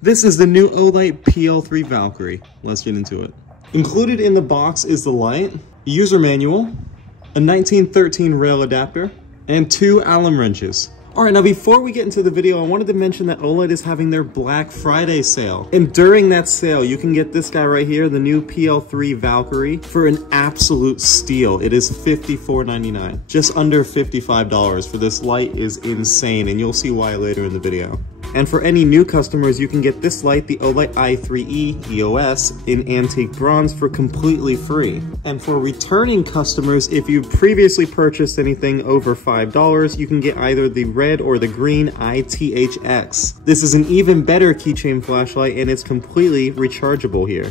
This is the new Olight PL3 Valkyrie. Let's get into it. Included in the box is the light, user manual, a 1913 rail adapter, and 2 Allen wrenches. Alright, now before we get into the video, I wanted to mention that Olight is having their Black Friday sale. And during that sale, you can get this guy right here, the new PL3 Valkyrie, for an absolute steal. It is $54.99. Just under $55 for this light is insane, and you'll see why later in the video. And for any new customers, you can get this light, the Olight i3E EOS, in antique bronze for completely free. And for returning customers, if you previously purchased anything over $5, you can get either the red or the green ITHX. This is an even better keychain flashlight, and it's completely rechargeable here.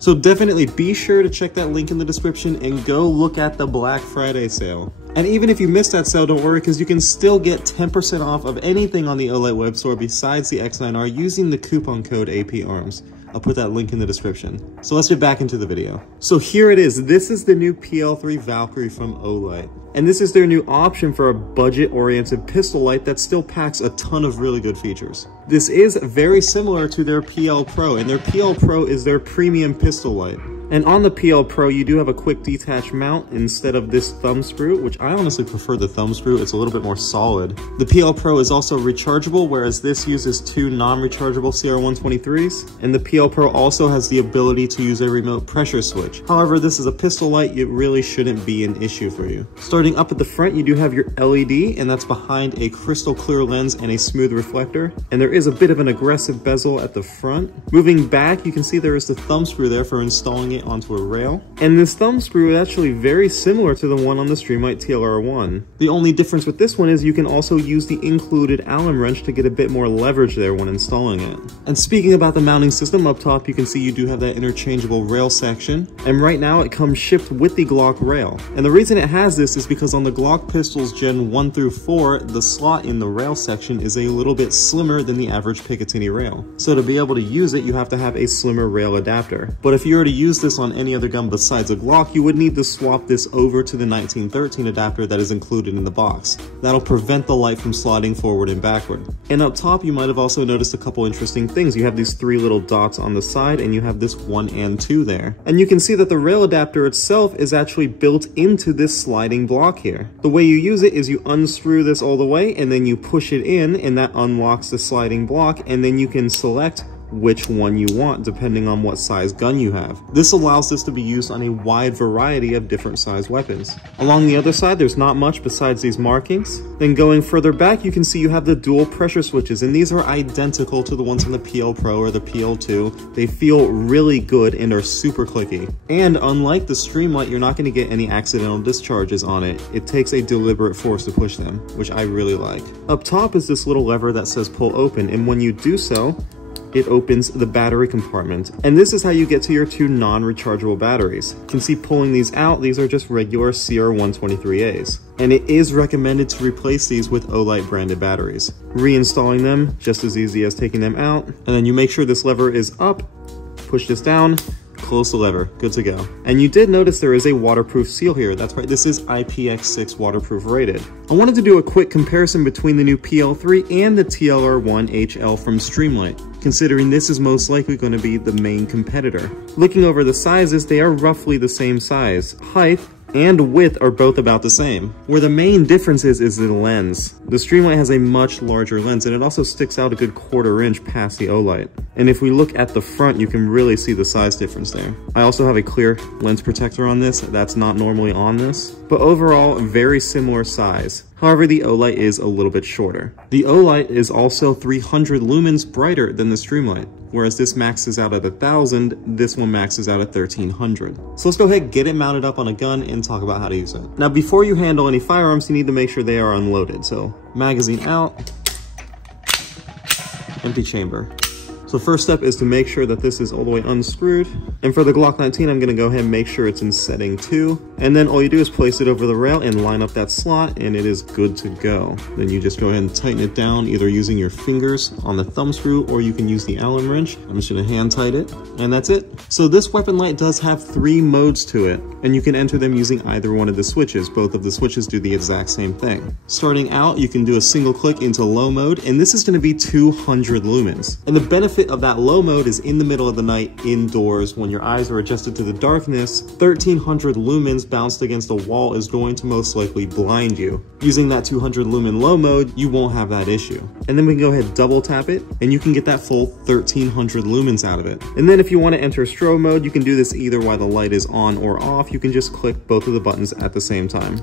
So definitely be sure to check that link in the description and go look at the Black Friday sale. And even if you missed that sale, don't worry, because you can still get 10% off of anything on the Olight web store besides the X9R using the coupon code APARMS. I'll put that link in the description. So let's get back into the video. So here it is. This is the new PL3 Valkyrie from Olight. And this is their new option for a budget-oriented pistol light that still packs a ton of really good features. This is very similar to their PL Pro, and their PL Pro is their premium pistol light. And on the PL Pro, you do have a quick detach mount instead of this thumb screw, which I honestly prefer the thumb screw. It's a little bit more solid. The PL Pro is also rechargeable, whereas this uses 2 non-rechargeable CR123s. And the PL Pro also has the ability to use a remote pressure switch. However, this is a pistol light. It really shouldn't be an issue for you. Starting up at the front, you do have your LED, and that's behind a crystal clear lens and a smooth reflector. And there is a bit of an aggressive bezel at the front. Moving back, you can see there is the thumb screw there for installing it onto a rail. And this thumb screw is actually very similar to the one on the Streamlight TLR1. The only difference with this one is you can also use the included Allen wrench to get a bit more leverage there when installing it. And speaking about the mounting system, up top you can see you do have that interchangeable rail section, and right now it comes shipped with the Glock rail. And the reason it has this is because on the Glock pistols Gen 1 through 4, the slot in the rail section is a little bit slimmer than the average Picatinny rail. So to be able to use it, you have to have a slimmer rail adapter. But if you were to use this on any other gun besides a Glock, you would need to swap this over to the 1913 adapter that is included in the box. That'll prevent the light from sliding forward and backward. And up top, you might have also noticed a couple interesting things. You have these 3 little dots on the side, and you have this 1 and 2 there. And you can see that the rail adapter itself is actually built into this sliding block here. The way you use it is you unscrew this all the way, and then you push it in, and that unlocks the sliding block, and then you can select which one you want depending on what size gun you have. This allows this to be used on a wide variety of different size weapons. Along the other side, there's not much besides these markings. Then going further back, you can see you have the dual pressure switches, and these are identical to the ones on the PL Pro or the PL2. They feel really good and are super clicky. And unlike the Streamlight, you're not going to get any accidental discharges on it. It takes a deliberate force to push them, which I really like. Up top is this little lever that says pull open, and when you do so, it opens the battery compartment. And this is how you get to your 2 non-rechargeable batteries. You can see pulling these out, these are just regular CR123As. And it is recommended to replace these with Olight branded batteries. Reinstalling them, just as easy as taking them out. And then you make sure this lever is up, push this down, close the lever, good to go. And you did notice there is a waterproof seal here. That's right, this is IPX6 waterproof rated. I wanted to do a quick comparison between the new PL3 and the TLR1 HL from Streamlight, considering this is most likely going to be the main competitor. Looking over the sizes, they are roughly the same size. Height and width are both about the same. Where the main difference is the lens. The Streamlight has a much larger lens, and it also sticks out a good 1/4 inch past the Olight. And if we look at the front, you can really see the size difference there. I also have a clear lens protector on this. That's not normally on this. But overall, very similar size. However, the Olight is a little bit shorter. The Olight is also 300 lumens brighter than the Streamlight. Whereas this maxes out at 1,000, this one maxes out at 1,300. So let's go ahead, get it mounted up on a gun, and talk about how to use it. Now, before you handle any firearms, you need to make sure they are unloaded. So, magazine out, empty chamber. So first step is to make sure that this is all the way unscrewed. And for the Glock 19, I'm gonna go ahead and make sure it's in setting 2. And then all you do is place it over the rail and line up that slot, and it is good to go. Then you just go ahead and tighten it down, either using your fingers on the thumb screw, or you can use the Allen wrench. I'm just gonna hand tight it, and that's it. So this weapon light does have 3 modes to it, and you can enter them using either one of the switches. Both of the switches do the exact same thing. Starting out, you can do a single click into low mode, and this is gonna be 200 lumens. And the benefit benefit of that low mode is in the middle of the night, indoors, when your eyes are adjusted to the darkness, 1300 lumens bounced against a wall is going to most likely blind you. Using that 200 lumen low mode, you won't have that issue. And then we can go ahead, double tap it, and you can get that full 1300 lumens out of it. And then if you want to enter strobe mode, you can do this either while the light is on or off. You can just click both of the buttons at the same time,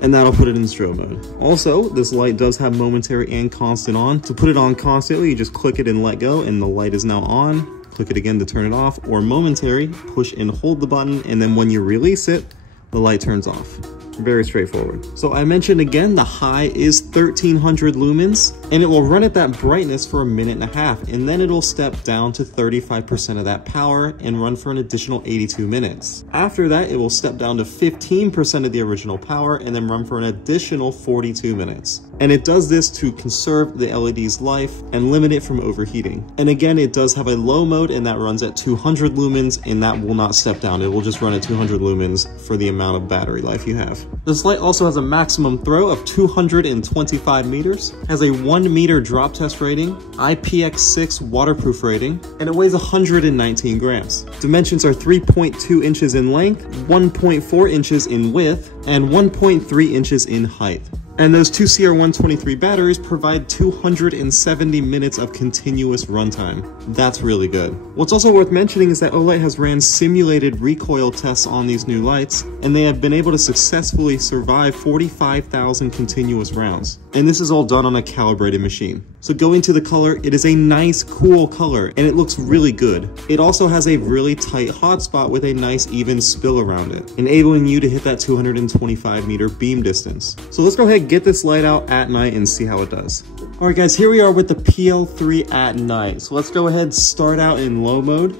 and that'll put it in strobe mode. Also, this light does have momentary and constant on. To put it on constantly, you just click it and let go, and the light is now on. Click it again to turn it off, or momentary, push and hold the button, and then when you release it, the light turns off. Very straightforward. So I mentioned again, the high is 1300 lumens, and it will run at that brightness for 1.5 minutes, and then it'll step down to 35% of that power and run for an additional 82 minutes. After that, it will step down to 15% of the original power and then run for an additional 42 minutes. And it does this to conserve the LED's life and limit it from overheating. And again, it does have a low mode, and that runs at 200 lumens, and that will not step down. It will just run at 200 lumens for the amount of battery life you have. This light also has a maximum throw of 225 meters, has a 1 meter drop test rating, IPX6 waterproof rating, and it weighs 119 grams. Dimensions are 3.2 inches in length, 1.4 inches in width, and 1.3 inches in height. And those two CR123 batteries provide 270 minutes of continuous runtime. That's really good. What's also worth mentioning is that Olight has ran simulated recoil tests on these new lights, and they have been able to successfully survive 45,000 continuous rounds. And this is all done on a calibrated machine. So going to the color, it is a nice, cool color, and it looks really good. It also has a really tight hotspot with a nice even spill around it, enabling you to hit that 225 meter beam distance. So let's go ahead, get this light out at night and see how it does. All right guys, here we are with the PL3 at night. So let's go ahead, start out in low mode.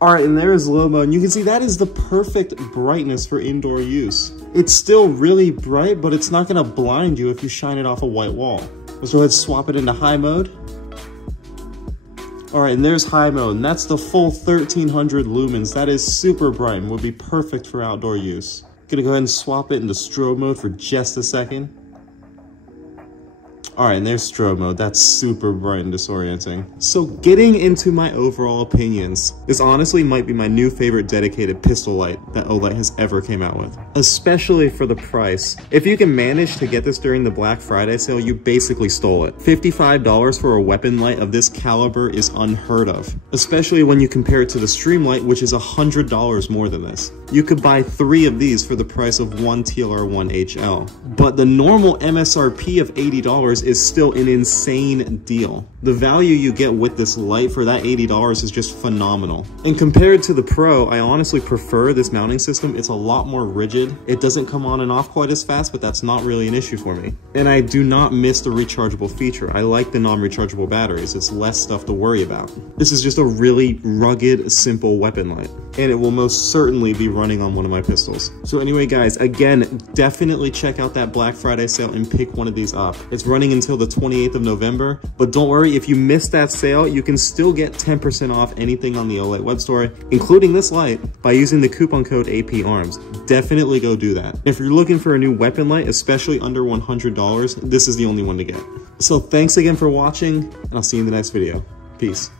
All right, and there's low mode. And you can see that is the perfect brightness for indoor use. It's still really bright, but it's not gonna blind you if you shine it off a white wall. Let's go ahead and swap it into high mode. All right, and there's high mode, and that's the full 1300 lumens. That is super bright and would be perfect for outdoor use. Gonna go ahead and swap it into strobe mode for just a second. All right, and there's strobe mode. That's super bright and disorienting. So getting into my overall opinions, this honestly might be my new favorite dedicated pistol light that Olight has ever came out with, especially for the price. If you can manage to get this during the Black Friday sale, you basically stole it. $55 for a weapon light of this caliber is unheard of, especially when you compare it to the Streamlight, which is $100 more than this. You could buy 3 of these for the price of one TLR1 HL. But the normal MSRP of $80 is still an insane deal. The value you get with this light for that $80 is just phenomenal. And compared to the Pro, I honestly prefer this mounting system. It's a lot more rigid. It doesn't come on and off quite as fast, but that's not really an issue for me. And I do not miss the rechargeable feature. I like the non-rechargeable batteries. It's less stuff to worry about. This is just a really rugged, simple weapon light, and it will most certainly be running on one of my pistols. So anyway guys, again, definitely check out that Black Friday sale and pick one of these up. It's running until the 28th of November, but don't worry, if you missed that sale, you can still get 10% off anything on the Olight web store, including this light, by using the coupon code APARMS. Definitely go do that. If you're looking for a new weapon light, especially under $100, this is the only one to get. So thanks again for watching, and I'll see you in the next video. Peace.